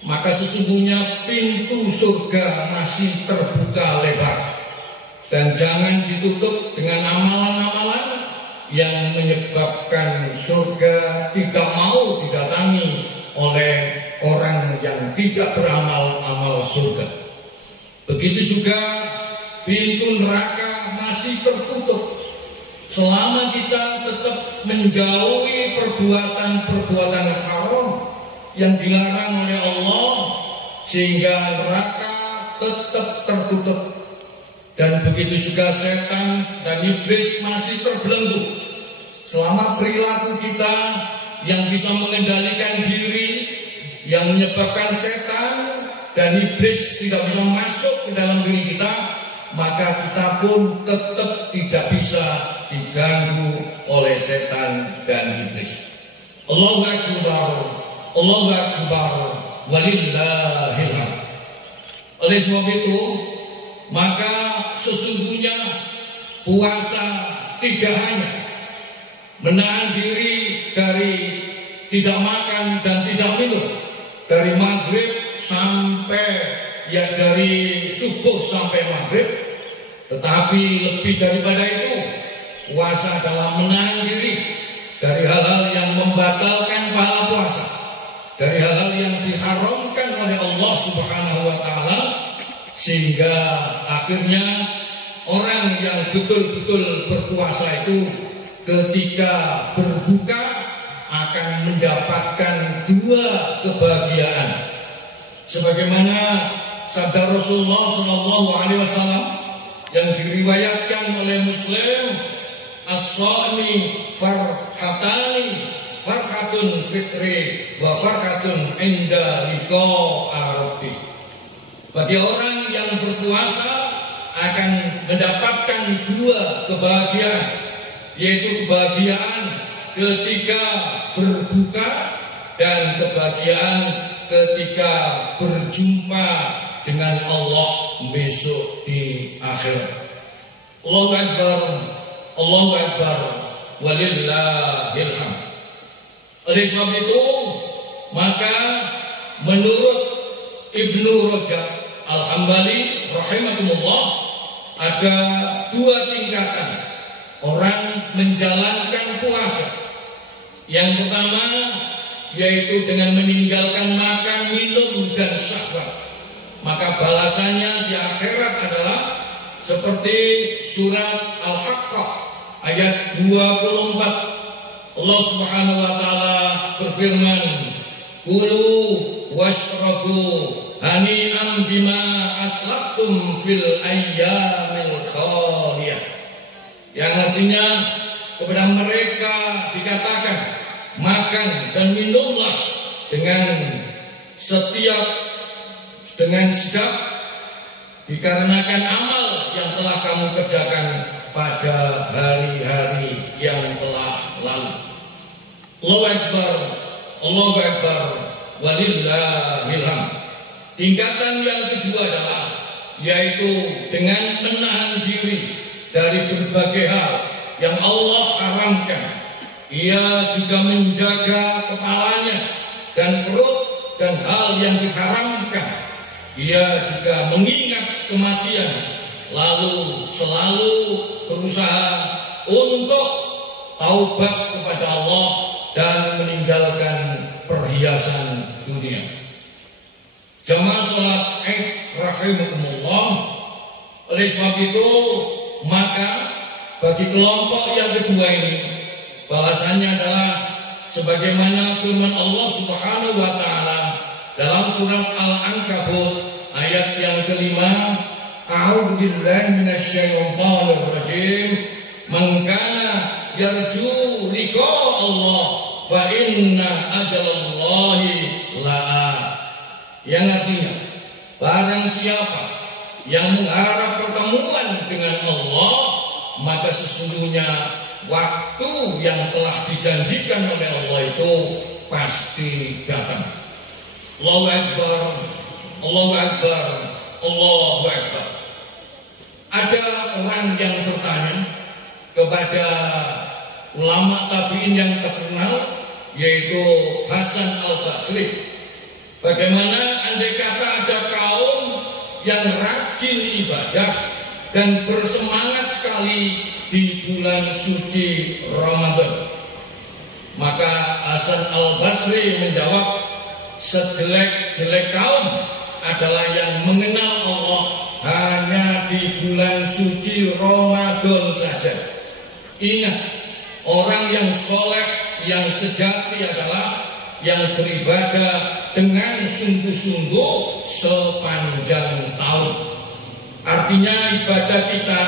Maka sesungguhnya pintu surga masih terbuka lebar, dan jangan ditutup dengan amalan-amalan yang menyebabkan surga tidak mau didatangi oleh orang yang tidak beramal-amal surga. Begitu juga pintu neraka masih tertutup selama kita tetap menjauhi perbuatan-perbuatan haram yang dilarang oleh Allah, sehingga neraka tetap tertutup. Dan begitu juga setan dan iblis masih terbelenggu selama perilaku kita yang bisa mengendalikan diri, yang menyebabkan setan dan iblis tidak bisa masuk ke dalam diri kita, maka kita pun tetap tidak bisa diganggu oleh setan dan iblis. Allahu Akbar, Allahu Akbar, walillahil hamd. Oleh sebab itu, maka sesungguhnya puasa tidak hanya menahan diri dari tidak makan dan tidak minum dari maghrib sampai dari subuh sampai maghrib, tetapi lebih daripada itu, puasa adalah menahan diri dari hal-hal yang membatalkan pahala puasa, dari hal-hal yang diharamkan oleh Allah Subhanahu wa Ta'ala, sehingga akhirnya orang yang betul-betul berpuasa itu ketika berbuka akan mendapatkan dua kebahagiaan, sebagaimana sabda Rasulullah SAW yang diriwayatkan oleh Muslim, as-shaimi farhatani, farhatun fitri wa farhatun inda liqa rabbi. Bagi orang yang berpuasa akan mendapatkan dua kebahagiaan, yaitu kebahagiaan ketika berbuka dan kebahagiaan ketika berjumpa dengan Allah besok di akhirat. Allahu Akbar, Allahu Akbar, walillahil hamd. Oleh sebab itu, maka menurut Ibnu Rajab Al-Hambali rahimahullah, ada dua tingkatan orang menjalankan puasa. Yang pertama yaitu dengan meninggalkan makan, minum, dan syahwat. Maka balasannya di akhirat adalah seperti surat Al-Haqqah ayat 24. Allah Subhanahu wa taala berfirman, "Kulu washrabu hani'an bima aslaftum fil ayyamil khaliyah." Yang artinya kepada mereka dikatakan, makan dan minumlah dengan sedap dikarenakan amal yang telah kamu kerjakan pada hari-hari yang telah lalu. Allahu Akbar, Allahu Akbar, walillahil hamd. Tingkatan yang kedua adalah yaitu dengan menahan diri dari berbagai hal yang Allah haramkan. Ia juga menjaga kepalanya dan perut dan hal yang diharamkan. Ia juga mengingat kematian, lalu selalu berusaha untuk taubat kepada Allah dan meninggalkan perhiasan dunia. Jamaah salat Id rahimakumullah. Oleh sebab itu, maka bagi kelompok yang kedua ini, balasannya adalah sebagaimana firman Allah Subhanahu wa taala dalam surat Al-Ankabut ayat yang kelima, A'udzu billahi minasyaitonir rajim, "Man kana yarju liqa Allah fa inna ajalallahi la'at." Yang artinya, barang siapa yang mengharap pertemuan dengan Allah, maka sesungguhnya waktu yang telah dijanjikan oleh Allah itu pasti datang. Allahu Akbar, Allahu Akbar, Allahu Akbar. Ada orang yang bertanya kepada ulama tabi'in yang terkenal, yaitu Hasan Al-Basri, bagaimana andai kata ada kaum yang rajin ibadah dan bersemangat sekali di bulan suci Ramadan. Maka Hasan Al-Basri menjawab, sejelek-jelek kaum adalah yang mengenal Allah hanya di bulan suci Ramadan saja. Ingat, orang yang soleh, yang sejati adalah yang beribadah dengan sungguh-sungguh sepanjang tahun. Artinya ibadah kita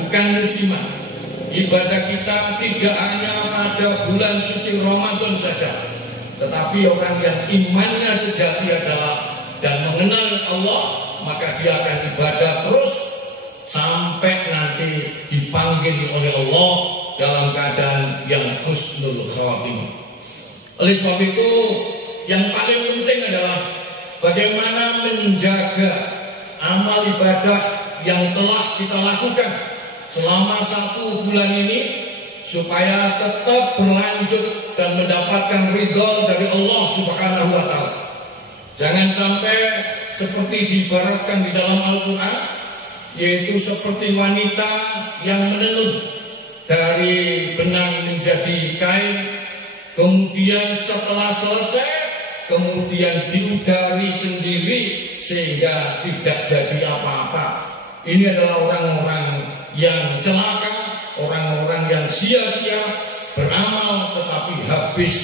bukan musiman. Ibadah kita tidak hanya pada bulan suci Ramadan saja, tetapi orang yang imannya sejati adalah dan mengenal Allah, maka dia akan ibadah terus sampai nanti dipanggil oleh Allah dalam keadaan yang husnul khatimah. Oleh sebab itu, yang paling penting adalah bagaimana menjaga amal ibadah yang telah kita lakukan selama 1 bulan ini supaya tetap berlanjut dan mendapatkan ridho dari Allah Subhanahu wa taala. Jangan sampai seperti diibaratkan di dalam Al-Qur'an, yaitu seperti wanita yang menenun dari benang menjadi kain, kemudian setelah selesai kemudian diudari sendiri sehingga tidak jadi apa-apa. Ini adalah orang-orang yang celaka, orang-orang yang sia-sia beramal tetapi habis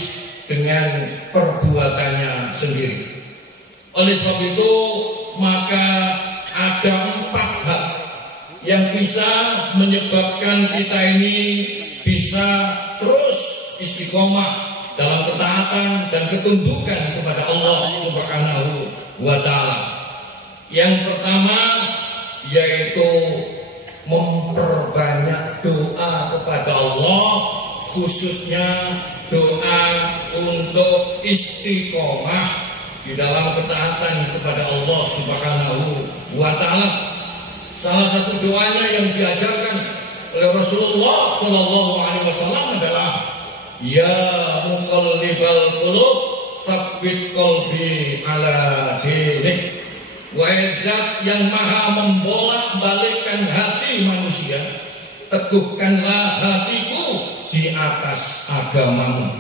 dengan perbuatannya sendiri. Oleh sebab itu, maka ada 4 hal yang bisa menyebabkan kita ini bisa terus istiqomah dalam ketaatan dan ketundukan kepada Allah Subhanahu wa taala. Yang pertama yaitu memperbanyak doa kepada Allah, khususnya doa untuk istiqomah di dalam ketaatan kepada Allah Subhanahu wa taala. Salah satu doanya yang diajarkan oleh Rasulullah Shallallahu alaihi wasallam adalah, ya muqallibal qulub tsabbit qalbi ala dinik. Wahai Zat yang maha membolak-balikkan hati manusia, teguhkanlah hatiku di atas agamamu.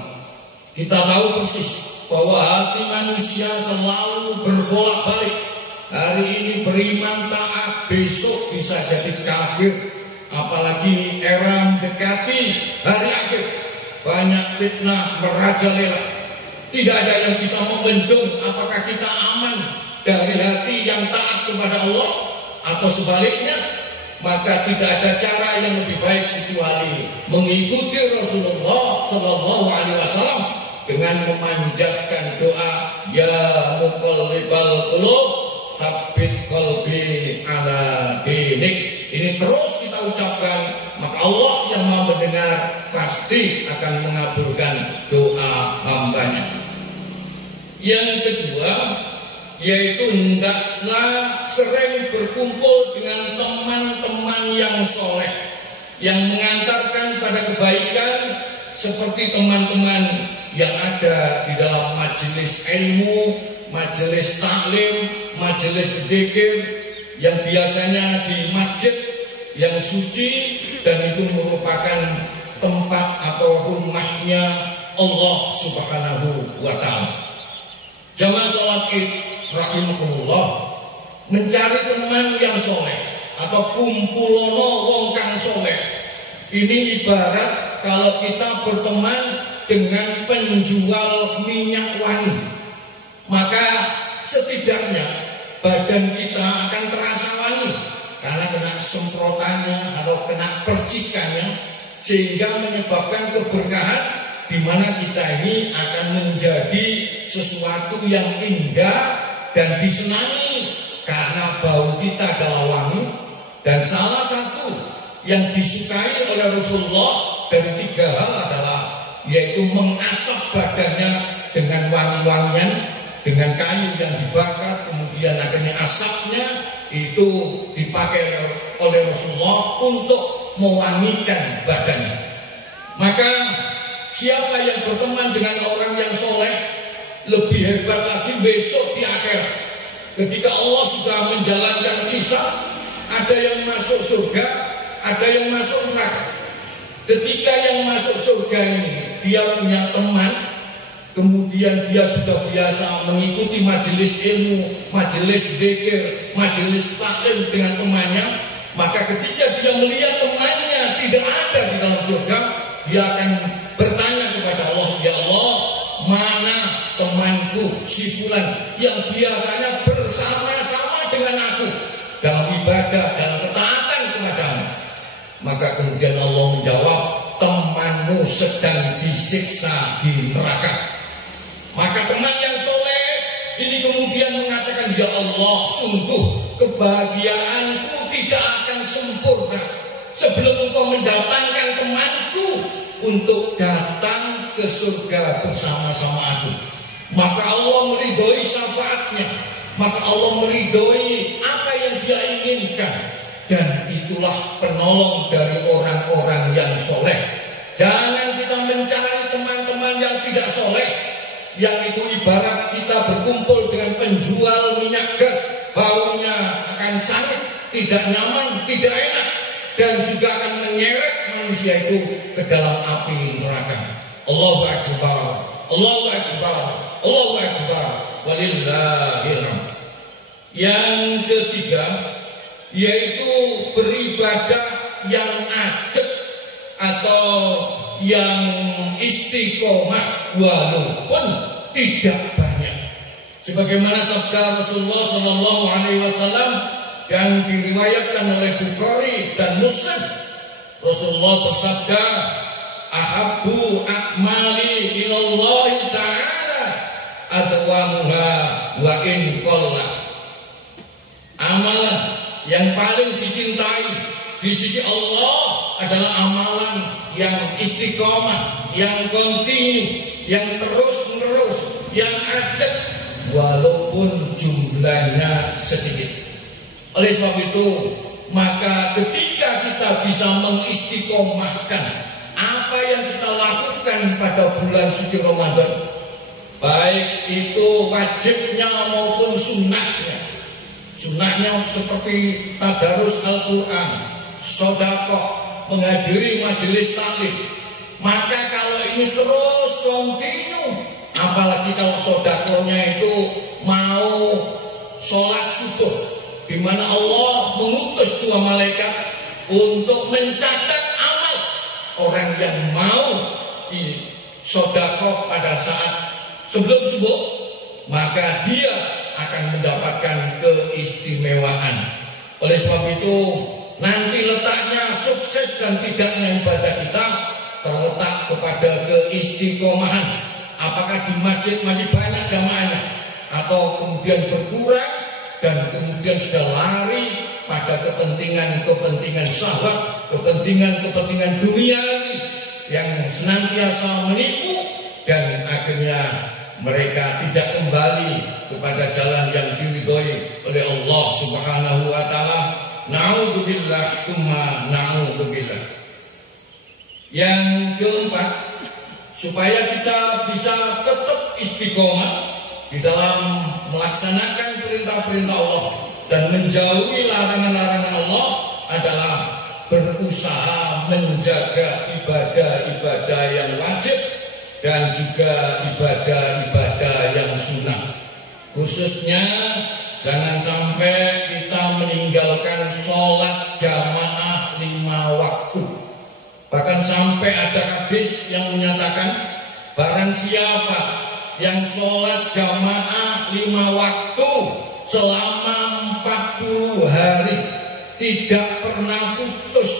Kita tahu persis bahwa hati manusia selalu berbolak-balik. Hari ini beriman taat, besok bisa jadi kafir. Apalagi era mendekati hari akhir, banyak fitnah merajalela. Tidak ada yang bisa membendung apakah kita aman dari hati yang taat kepada Allah atau sebaliknya. Maka tidak ada cara yang lebih baik kecuali mengikuti Rasulullah Sallallahu Alaihi Wasallam dengan memanjatkan doa, ya muqallibal qulub tsabbit qalbi ala dinik. Ini terus kita ucapkan, maka Allah yang Maha mendengar pasti akan mengabulkan doa hambanya. Yang kedua, yaitu hendaklah sering berkumpul dengan teman-teman yang soleh, yang mengantarkan pada kebaikan, seperti teman-teman yang ada di dalam majelis ilmu, majelis taklim, majelis dzikir, yang biasanya di masjid yang suci, dan itu merupakan tempat atau rumahnya Allah Subhanahu wa Ta'ala. Jamaah sholat Id rahimakumullah, mencari teman yang soleh atau kumpulono wong kang soleh ini ibarat kalau kita berteman dengan penjual minyak wangi, maka setidaknya badan kita akan terasa wangi karena kena semprotannya atau kena percikannya, sehingga menyebabkan keberkahan di mana kita ini akan menjadi sesuatu yang indah dan disenangi karena bau kita adalah wangi. Dan salah satu yang disukai oleh Rasulullah dari 3 hal adalah yaitu mengasap badannya dengan wangi-wangian, dengan kayu yang dibakar, kemudian akhirnya asapnya itu dipakai oleh Rasulullah untuk mewangikan badannya. Maka siapa yang berteman dengan orang yang soleh, lebih hebat lagi besok di akhirat. Ketika Allah sudah menjalankan hisab, ada yang masuk surga, ada yang masuk neraka. Ketika yang masuk surga ini dia punya teman, kemudian dia sudah biasa mengikuti majelis ilmu, majelis dzikir, majelis taklim dengan temannya, maka ketika dia melihat temannya tidak ada di dalam surga, dia akan bertanya kepada Allah, ya Allah, mana temanku si fulan yang biasanya bersama-sama dengan aku dalam ibadah dan ketaatan kepadamu? Maka kemudian Allah menjawab, temanmu sedang disiksa di neraka. Maka teman yang soleh ini kemudian mengatakan, ya Allah, sungguh kebahagiaanku tidak akan sempurna sebelum engkau mendatangkan temanku untuk datang ke surga bersama-sama aku. Maka Allah meridhoi syafaatnya, maka Allah meridhoi apa yang dia inginkan, dan itulah penolong dari orang-orang yang soleh. Jangan kita mencari teman-teman yang tidak soleh, yang itu ibarat kita berkumpul dengan penjual minyak gas, baunya akan sangat tidak nyaman, tidak enak, dan juga akan menyeret manusia itu ke dalam api neraka. Allahu Akbar, Allahu Akbar, Allahu Akbar, walillahil hamd. Yang ketiga, yaitu beribadah yang ajak atau yang istiqomah walaupun tidak banyak. Sebagaimana sabda Rasulullah Sallallahu Alaihi Wasallam yang diriwayatkan oleh Bukhari dan Muslim, Rasulullah bersabda, ahabbu a'mali ilallahi ta'ala adwamuha wa in qalla. Amalan yang paling dicintai di sisi Allah adalah amalan yang istiqomah, yang kontinu, yang terus-menerus, yang ajak walaupun jumlahnya sedikit. Oleh sebab itu, maka ketika kita bisa mengistiqomahkan apa yang kita lakukan pada bulan suci Ramadan, baik itu wajibnya maupun sunnahnya, Sunnahnya seperti tadarus Al-Quran, sedekah, menghadiri majelis taklim. Maka kalau ini terus kontinu, apalagi kalau sedekahnya itu mau sholat subuh, di mana Allah mengutus 2 malaikat untuk mencatat amal orang yang mau sedekah pada saat sebelum subuh, maka dia akan mendapatkan keistimewaan. Oleh sebab itu, nanti letaknya sukses dan tidaknya ibadah kita terletak kepada keistiqomahan. Apakah di masjid masih banyak jamaahnya, atau kemudian berkurang dan kemudian sudah lari pada kepentingan syahwat, kepentingan dunia yang senantiasa menipu, dan akhirnya mereka tidak kembali kepada jalan yang diridhoi oleh Allah Subhanahu wa taala. Na'udzubillah tsumma na'udzubillah. Yang keempat, supaya kita bisa tetap istiqomah di dalam melaksanakan perintah-perintah Allah dan menjauhi larangan-larangan Allah adalah berusaha menjaga ibadah-ibadah yang wajib dan juga ibadah-ibadah yang sunnah. Khususnya jangan sampai kita meninggalkan sholat jamaah 5 waktu. Bahkan sampai ada hadis yang menyatakan, barang siapa yang sholat jamaah 5 waktu selama 40 hari tidak pernah putus.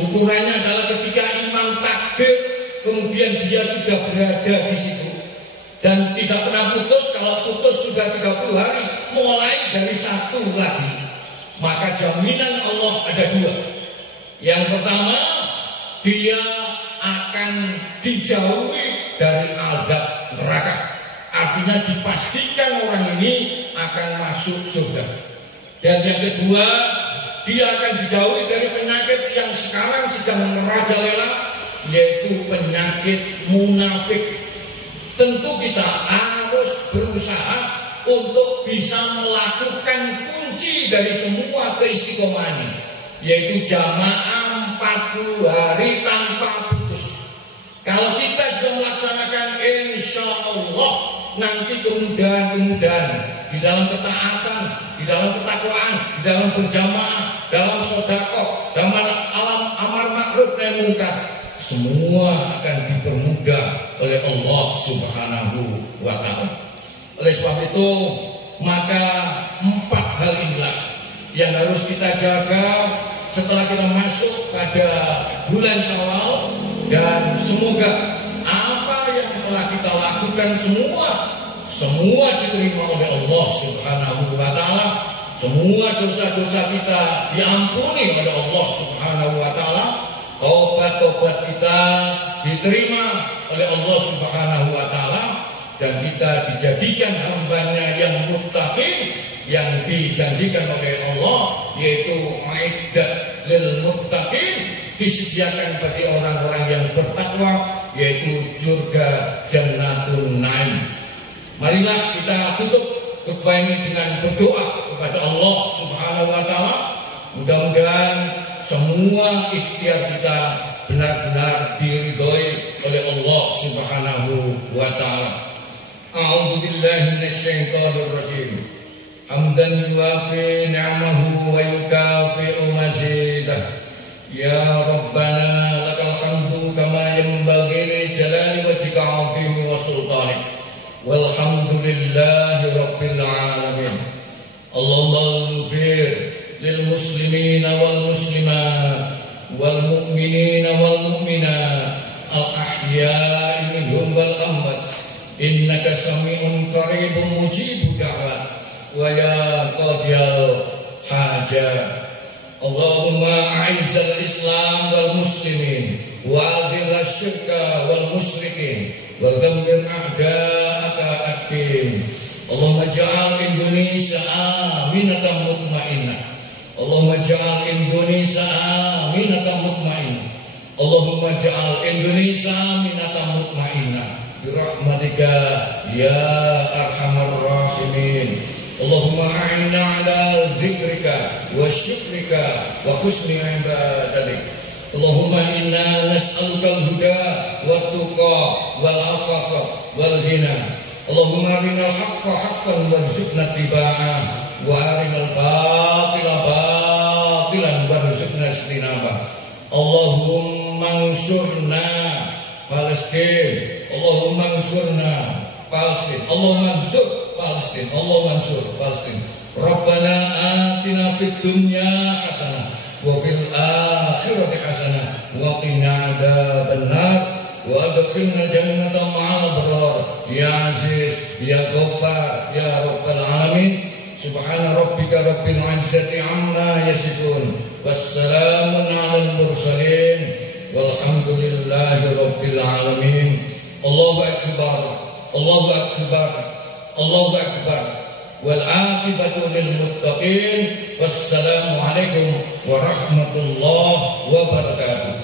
Ukurannya adalah ketika imam takbir, kemudian dia sudah berada di situ dan tidak pernah putus. Kalau putus sudah 30 hari, mulai dari 1 lagi. Maka jaminan Allah ada 2. Yang pertama, dia akan dijauhi dari azab neraka. Artinya dipastikan orang ini akan masuk surga. Dan yang kedua, dia akan dijauhi dari penyakit yang sekarang sedang merajalela, yaitu penyakit munafik. Tentu kita harus berusaha untuk bisa melakukan kunci dari semua keistiqomahan ini, yaitu jamaah 40 hari tanpa putus. Kalau kita sudah melaksanakan, insya Allah nanti kemudahan di dalam ketaatan, di dalam ketakwaan, di dalam berjamaah, dalam sedekah, dalam amar ma'ruf nahi munkar, semua akan dipermudah oleh Allah Subhanahu wa taala. Oleh sebab itu, maka 4 hal inilah yang harus kita jaga setelah kita masuk pada bulan Syawal, dan semoga apa yang telah kita lakukan semua diterima oleh Allah Subhanahu wa taala. Semua dosa-dosa kita diampuni oleh Allah Subhanahu wa taala. Tobat-tobat kita diterima oleh Allah Subhanahu wa taala, dan kita dijadikan hambanya yang muttaqin, yang dijanjikan oleh Allah, yaitu aiddat lil muttaqin, disediakan bagi orang-orang yang bertakwa, yaitu surga Jannatun Naim. Marilah kita tutup khutbah ini dengan berdoa kepada Allah Subhanahu wa taala. Mudah-mudahan semua ikhtiar kita benar-benar diridhoi oleh Allah Subhanahu wa taala. A'udzu billahi minasyaitonir rajim. Hamdan yuwafi ni'amahu wa yukafi'u mazidah. Ya Rabbana lakal hamdu kama yanbaghi li jalali wajhika 'azimi wa sultanik. Walhamdulillahi rabbil alamin. Allahumma ighfir lil muslimina wal muslimat wal mu'minina wal mu'minat al ahya'i minhum wal amwat, innaka sami'un qaribun mujibud da'wat wa ya qadiyal hajat. Allahumma a'izzal islam wal muslimin wa adhil syirka wal musyrikin wa dhammir a'da'aka ad-din. Allahumma ja'al Indonesia aminatan mutmainnah. Allahumma ja'al Indonesia aminatan mutmainnah. Allahumma ja'al Indonesia aminatan mutmainnah bi rahmatika ya arhamar rahimin. Allahumma a'inna ala dzikrika wa syukrika wa husni ibadatik. Allahumma inna nas'aluka al-huda wa tuqa wal afafa wal ghina. Allahumma arinal haqqa haqqan warzuqna ittiba'ah wa arinal batila batilan warzuqna ijtinabah. Allahumma ansurna Palestin. Allahumma ansurna Palestin. Allahumma ansur Palestin. Allahumma ansur Palestin. Rabbana atina fid dunya hasanah wa fil akhirati hasanah wa qina adzabannar wa adkhilna jannata ma'al abrar ya aziz ya ghaffar ya rabbal alamin. Subhana rabbika rabbil izzati amma yasifun wassalamun 'alal mursalin walhamdulillahi rabbil alamin. Allahu akbar, Allahu akbar, Allahu akbar. Wal aqibatu lil muttaqin. Wassalamu alaikum warahmatullahi wabarakatuh.